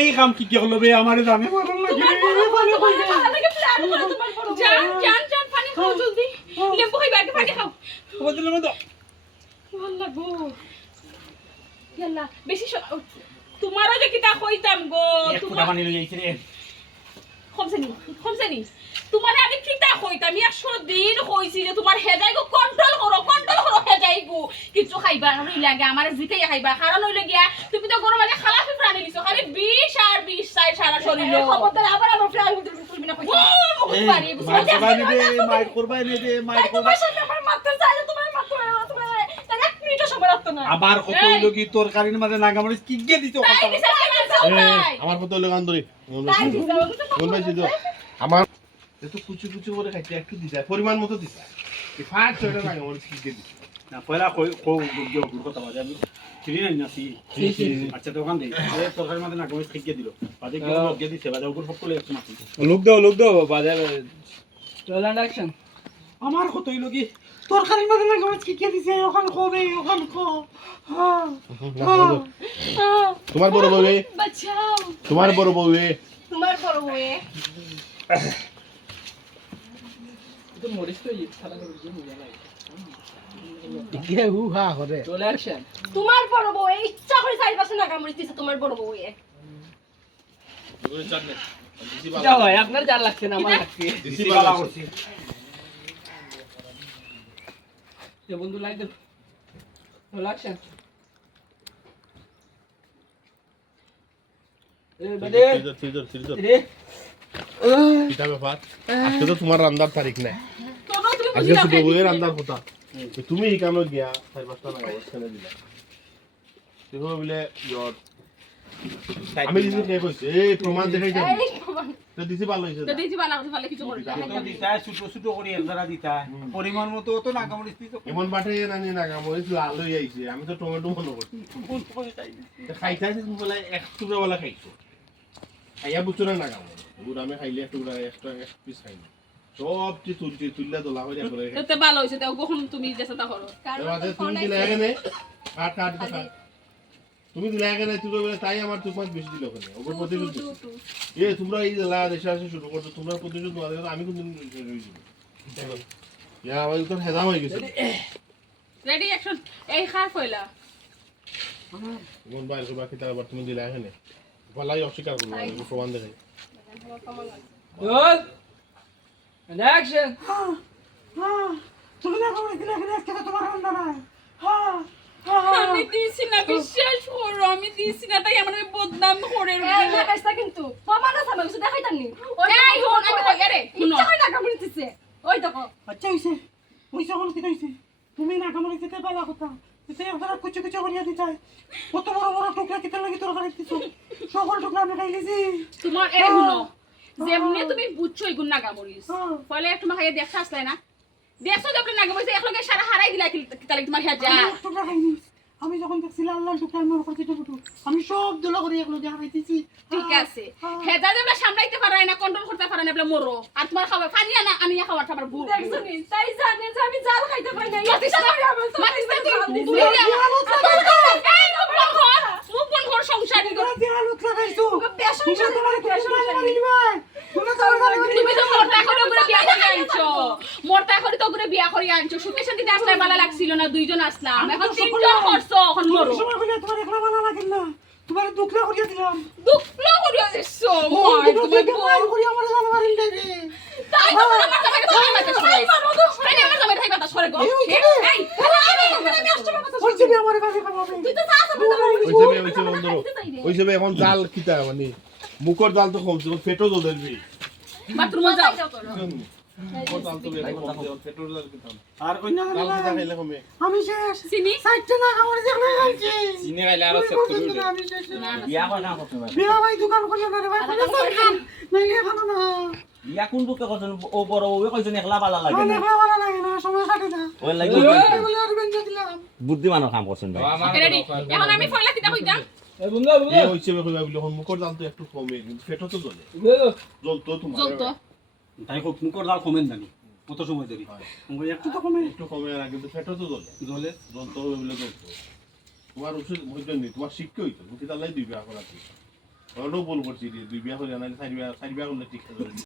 এই কাম কি করলো বে আমারে জানে মারার লাগে জান জান জান পানি খাও জলদি লেম্বু খাইবা আগে পানি খাও বদলে মত আল্লাহ গো ইয়াল্লা বেশি তোমারও যে কিতা কইতাম গো তোমার পানি লই আইছে রে খমসেনি তোমার আমি কিতা কইতাম 100 দিন কইছি যে তোমার হেজাই গো কন্ট্রোল করো হেজাই গো কিছু খাইবা না লাগে আমার জিতেই খাইবা কারণ হইলে গিয়া তুমি তো গরম আগে খালাফি প্রাণী লিছো খালি 20 আর 20 চাই সারা শরীর খবরদার আবার আমার প্রাণ তুলবি না কইছি পারি মাইর করবাই নে দে মাইর করবাই আমার মারতে চাই তোমার মারতে তোমার তাই এক মিনিট সময় লাগতো না আবার কত হইলো কি তোর কারির মাঝে নাগামরিস কি গিয়ে দিছো কথা আমার কত লাগান ধরে কোন ভাই দিছো আমার এত কুচু কুচু করে খাইতে একটু দিছা পরিমাণ মতো দিছা এই ফাট ছয়টা নাগামরিস কি গিয়ে দিছো না পয়লা কই কথা বাজে আমি চিনি না নাসি আচ্ছা তো ওখান দে তোর কারির মাঝে নাগামরিস কি গিয়ে দিল বাজে কি গিয়ে দিছে বাজে উপর ফক করে একটু মাটি লোক দাও বাজে চল অ্যাকশন আমার কত হইলো কি তোর কারির মাঝে নাগামরিস কি গিয়ে দিছে ওখান কবে ওখান কো তোমার বড় বউয়ে বাঁচাও তোমার বড় বউয়ে তো মরিস তো ছাড়া করে দিয়ে মজা লাগে কে হু হা করে চল অ্যাকশন তোমার বড় বউ ইচ্ছা করে চাই পাশে না কামড় দিতেছে তোমার বড় বউ ওরে চাট নে দিছি যা ভাই আপনার জান লাগছে না আমার লাগছে দিছি বালা করছি এ বন্ধু লাইক দে চল অ্যাকশন এ বাদে থির রে কিটা ব্যাপার আজকে তো তোমার রান্দার তারিখ নাই তোমরা তুমি আজকে ছোট বউয়ের রান্দার কথা তুমি এই কামে গিয়া 4-5টা নাগামরিস খেলে দিলা তুই বলে ইয়র আমি দিছি কে কইছে এই প্রমাণ দেখাই যাবি তো দিছি ভালো হইছে তো দিছি ভালো কিছু করে তো দিতা ছোট করে একজরা দিতা পরিমাণ মতো তো নাগামরিস দিছো এমন বাটে নানি নাগামরিস লাল হই আইছে আমি তো টমেটো মনে করছি খাইতাছিস বলে এক টুকরা বলা খাইছো খাইয়া বুঝছো না নাগামরিস গুড় আমি খাইলে এক টুকরা এক্সট্রা এক পিস খাইনি সব কি তুললা দোলা হইয়া করে তো ভালো হইছে তাও কখন তুমি যেটা করো এবারে তুমি দিলে আগে নে কাট দিতা তুমি দিলে আগে নে তুই বলে তাই আমার তুই পাঁচ বেশি দিল ওখানে ওপর প্রতিশোধ এ তোমরা এই লা দেশে আসে শুরু করছো তোমরা প্রতিশোধ তোমাদের আমি কোনদিন রইছি ইয়া আমার তো হেদাম হয়ে গেছে রেডি অ্যাকশন এই খার কইলা কোন বাইরে সব বাকি তার তুমি দিলে আগে নে বলাই অস্বীকার করলো আমি প্রমাণ দেখাই চল অ্যাকশন তুমি নাগামরিস দিলে এখানে আজকে তোমার রান্না নাই আমি দিছি না বিশ্বাস করো আমি দিছি না তাই আমার বদনাম করে দেখাইছা কিন্তু প্রমাণ আছে আমি কিছু দেখাইতাম নি এই হন আমি কই আরে ইচ্ছা হয় না কামড় দিতেছে ওই দেখো আচ্ছা হইছে হইছে কোন কি হইছে তুমি নাগামরিস দিতে পালা কথা এতে একজরা কুচু কুচু করিয়া দিতা কত বড় বড় টুকরা কিতে লাগি তোর গাড়ি দিছো সকল টুকরা আমি খাই গেছি তোমার এই শুনো যেমনি তুমি বুঝছো এই গুণ নাগামরিস ফলে একটু মাখাইয়া দেখছ আসলে না দেখছো যে আপনি নাগামরিস একলগে সারা হারাই দিলা কি তাহলে তোমার হেজা টুকরা খাইনি আমি যখন দেখছি লাল লাল টুকরা আমার উপর কেটে ফুটু আমি সব দোলা করে একলো দেখা পাইতেছি ঠিক আছে হেজা যে আমরা সামলাইতে পারাই না কন্ট্রোল করতে পারাই না বলে মরো আর তোমার খাবার পানি না আমি খাবার খাবার ভুল দেখছো নি তাই জানে যে আমি জাল খাইতে পাই না মাতিস না তুই মুখ বন্ধ কর সংসারী কর আলোক লাগাইছো বেশন তোমার কেশন মারি নিবাই তুমি তো মোরতা করে বিয়া করে আনছো মোরতা করে তো করে বিয়া করে আনছো সুখে শান্তিতে আসলে ভালো লাগছিল না দুইজন আসলাম এখন তিনজন করছো এখন মরো সময় কইলে তোমার একলা ভালো লাগে না তোমার দুখলা করিয়া দিলাম দুখলা করিয়া দিছো মাই তুমি মার করি আমার জানা মারিল দেবে তাই তো আমার জামাই তো খাইতে সরে তাই আমার জামাই খাইতে সরে গো এই হইছে আমার কাছে খাবে তুই তো চাস হইছে বন্ধু হইছে এখন জাল কিতা মানে মুখর জাল তো কমছে পেটও জল দেবি বাথরুমে যাও আর কই না জাল কিতা খাইলে কমে আমি শেষ চিনি সাইটটা না আমার দেখলে খাইছি চিনি খাইলে আরো সেট করে আমি শেষ বিয়া করে না করতে পারে বিয়া ভাই দোকান করিয়া না রে ভাই খান নাইলে খানো না বিয়া কোন বুকে করছেন ও বড় ওই কইছেন একলা ভালো লাগে না দেখলা ভালো লাগে না সময় কাটে না ওই লাগি বলে আর বেঞ্চ দিলাম বুদ্ধিমানের কাম করছেন ভাই রেডি এখন আমি ফয়লা কিটা কইতাম এই বন্ধু এ হইছে কইবা বলে মুখর জাল তো একটু কমে কিন্তু পেটও তো জ্বলে জল তো তোমার জল তো তাই হোক মুকর দাল কমেন জানি কত সময় দেরি হয় একটু তো কমে একটু কমে আর কিন্তু পেটও তো জ্বলে জলে জল তো বলে জল তো তোমার ওষুধ হইতো নি তোমার শিক্ষা হইতো মুখে তালাই দিবে এখন আছে ওটাও বল করছি রে, 2 বিয়া করে আনাইলে 4 বিয়া করলে ঠিক আছে